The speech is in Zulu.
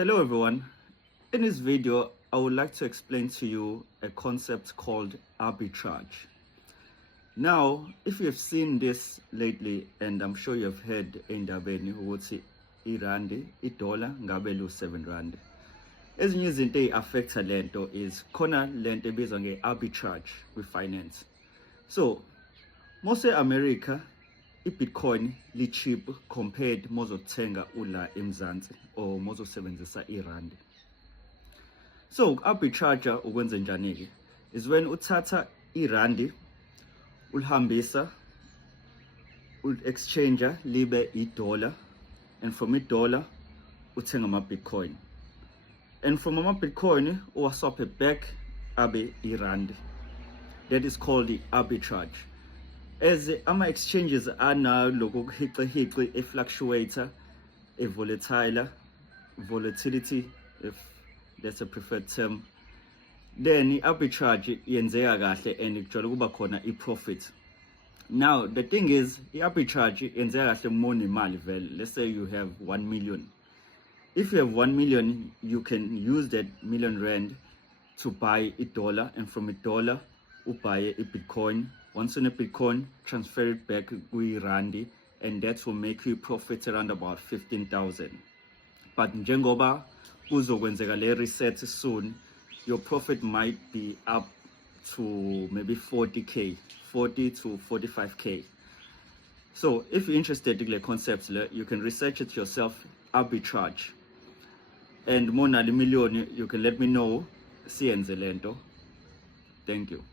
Hello everyone. In this video, I would like to explain to you a concept called arbitrage. Now, if you have seen this lately, and I'm sure you have heard endabeni ukuthi irandi, idola ngabe lu 7 rand. Ezinye izinto eyi-affecta lento is khona lento ebizwa nge-arbitrage kwi-finance. So, mose America, i-Bitcoin li-cheap compared mozothenga ula eMzansi or mozosebenzisa irandi. So, arbitrage ukwenza njani-ke is when uthatha irandi ulihambisa ul-exchange libe idola, and from idola uthenga ama-Bitcoin, and from ama-Bitcoin uwaswaphe back abe irandi. That is called the arbitrage. As ama-exchanges analokhu kuhici e-fluctuator, e-volatile, volatility, if that's a preferred term, then i-arbitrage yenzeka kahle and kujwayele kuba khona i-profit. Now, the thing is, i-arbitrage yenzeka kahle uma unemali vele. Let's say you have 1 million. If you have 1 million, you can use that R1,000,000 to buy a dollar, and from a dollar, you buy a Bitcoin. Once in a Bitcoin, transfer it back to Randi, and that will make you profit around about 15,000. But njengoba kuzokwenzeka le reset soon, your profit might be up to maybe 40k, 40 to 45k. So if you're interested in the concepts, you can research it yourself, arbitrage. And more than a million, you can let me know. Sienze lento. Thank you.